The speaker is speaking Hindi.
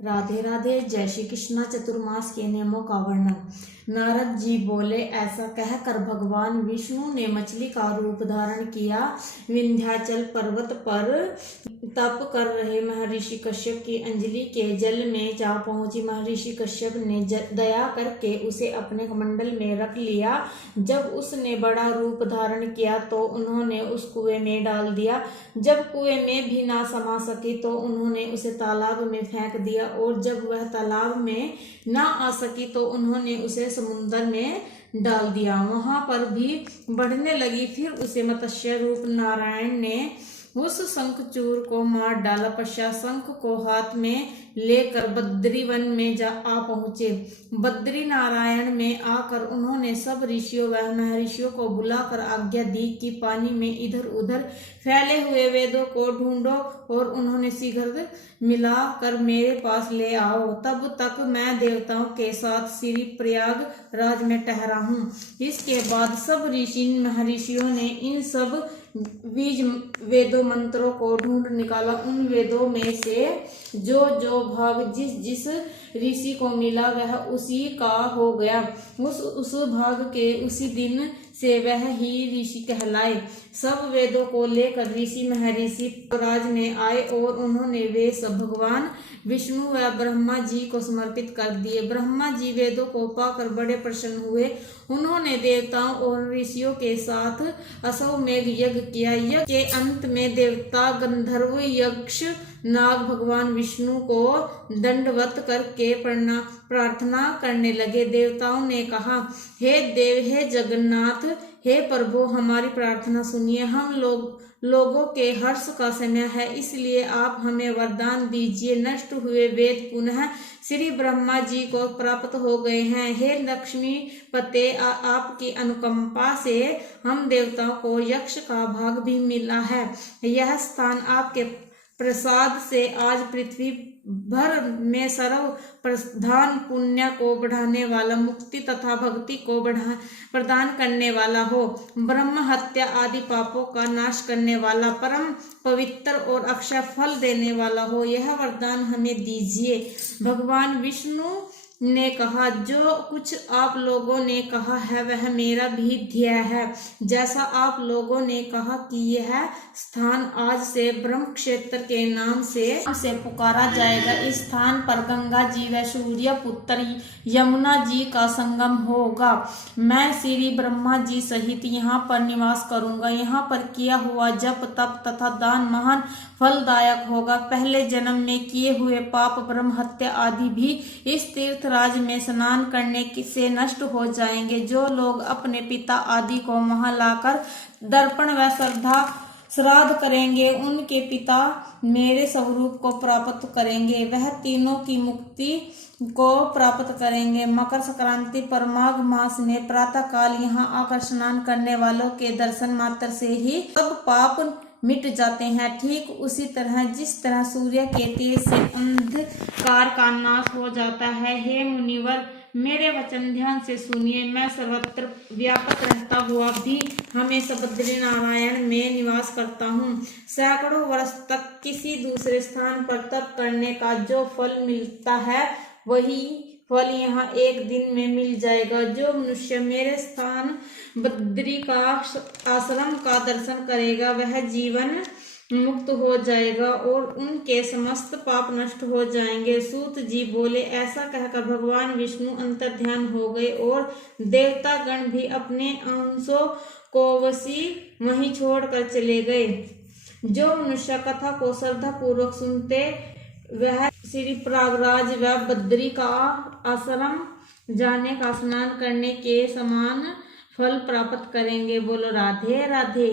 राधे राधे। जय श्री कृष्णा। चतुर्मास के नियमों का वर्णन। नारद जी बोले, ऐसा कहकर भगवान विष्णु ने मछली का रूप धारण किया। विंध्याचल पर्वत पर तप कर रहे महर्षि कश्यप की अंजलि के जल में जा पहुंची। महर्षि कश्यप ने दया करके उसे अपने कमंडल में रख लिया। जब उसने बड़ा रूप धारण किया तो उन्होंने उस कुएं में डाल दिया। जब कुएं में भी ना समा सकी तो उन्होंने उसे तालाब में फेंक दिया, और जब वह तालाब में ना आ सकी तो उन्होंने उसे समुद्र में डाल दिया। वहां पर भी बढ़ने लगी। फिर उसे मत्स्य रूप नारायण ने उस शंखचूर को मार डाला। पश्चात शंख को हाथ में लेकर बद्री वन में आ पहुंचे। बद्री नारायण में आकर उन्होंने सब ऋषियों व महर्षियों को बुलाकर आज्ञा दी कि पानी में इधर उधर फैले हुए वेदों को ढूंढो और उन्होंने शीघ्र मिला कर मेरे पास ले आओ। तब तक मैं देवताओं के साथ श्री प्रयाग राज में ठहरा हूँ। इसके बाद सब ऋषि महर्षियों ने इन सब बीज वेदों मंत्रों को ढूंढ निकाला। उन वेदों में से जो जो भाग जिस जिस ऋषि को मिला वह उसी का हो गया। उस भाग के उसी दिन से वह ही ऋषि कहलाए। सब वेदों को लेकर ऋषि महर्षि राज में आए और उन्होंने वे सब भगवान विष्णु व ब्रह्मा जी को समर्पित कर दिए। ब्रह्मा जी वेदों को पाकर बड़े प्रसन्न हुए। उन्होंने देवताओं और ऋषियों के साथ अश्वमेध यज्ञ किया। यज्ञ के अंत में देवता, गंधर्व, यक्ष, नाग भगवान विष्णु को दंडवत करके प्रार्थना करने लगे। देवताओं ने कहा, हे देव, हे जगन्नाथ, हे प्रभु, हमारी प्रार्थना सुनिए। हम लोगों के हर्ष का समय है, इसलिए आप हमें वरदान दीजिए। नष्ट हुए वेद पुनः श्री ब्रह्मा जी को प्राप्त हो गए हैं। हे लक्ष्मी पते, आपकी अनुकंपा से हम देवताओं को यक्ष का भाग भी मिला है। यह स्थान आपके प्रसाद से आज पृथ्वी भर में सर्व प्रधान पुण्य को बढ़ाने वाला, मुक्ति तथा भक्ति को प्रदान करने वाला हो। ब्रह्म हत्या आदि पापों का नाश करने वाला, परम पवित्र और अक्षय फल देने वाला हो। यह वरदान हमें दीजिए। भगवान विष्णु ने कहा, जो कुछ आप लोगों ने कहा है वह मेरा भी ध्येय है। जैसा आप लोगों ने कहा कि यह स्थान आज से ब्रह्म क्षेत्र के नाम से पुकारा जाएगा। इस स्थान पर गंगा जी व सूर्य पुत्र यमुना जी का संगम होगा। मैं श्री ब्रह्मा जी सहित यहाँ पर निवास करूंगा। यहाँ पर किया हुआ जप तप तथा दान महान फलदायक होगा। पहले जन्म में किए हुए पाप, ब्रह्म हत्या आदि भी इस तीर्थ राज में स्नान करने से नष्ट हो जाएंगे। जो लोग अपने पिता आदि को वहां लाकर दर्पण व श्राद्ध करेंगे, उनके पिता मेरे स्वरूप को प्राप्त करेंगे। वह तीनों की मुक्ति को प्राप्त करेंगे। मकर संक्रांति पर माघ मास में प्रातः काल यहाँ आकर स्नान करने वालों के दर्शन मात्र से ही सब पाप मिट जाते हैं। ठीक उसी तरह जिस तरह सूर्य के तेज से अंधकार का नाश हो जाता है। हे मुनिवर, मेरे वचन ध्यान से सुनिए। मैं सर्वत्र व्यापक रहता हुआ भी हमेशा बद्रीनारायण में निवास करता हूँ। सैकड़ों वर्ष तक किसी दूसरे स्थान पर तप करने का जो फल मिलता है वही फल यहाँ एक दिन में मिल जाएगा। जो मनुष्य मेरे स्थान बद्री का आश्रम का दर्शन करेगा वह जीवन मुक्त हो जाएगा और उनके समस्त पाप नष्ट हो जाएंगे। सूत जी बोले, ऐसा कहकर भगवान विष्णु अंतर्ध्यान हो गए और देवता गण भी अपने अंशों को वहीं छोड़कर चले गए। जो मनुष्य कथा को श्रद्धा पूर्वक सुनते वह श्री प्रयागराज व बद्री का आश्रम जाने का स्नान करने के समान फल प्राप्त करेंगे। बोलो राधे राधे।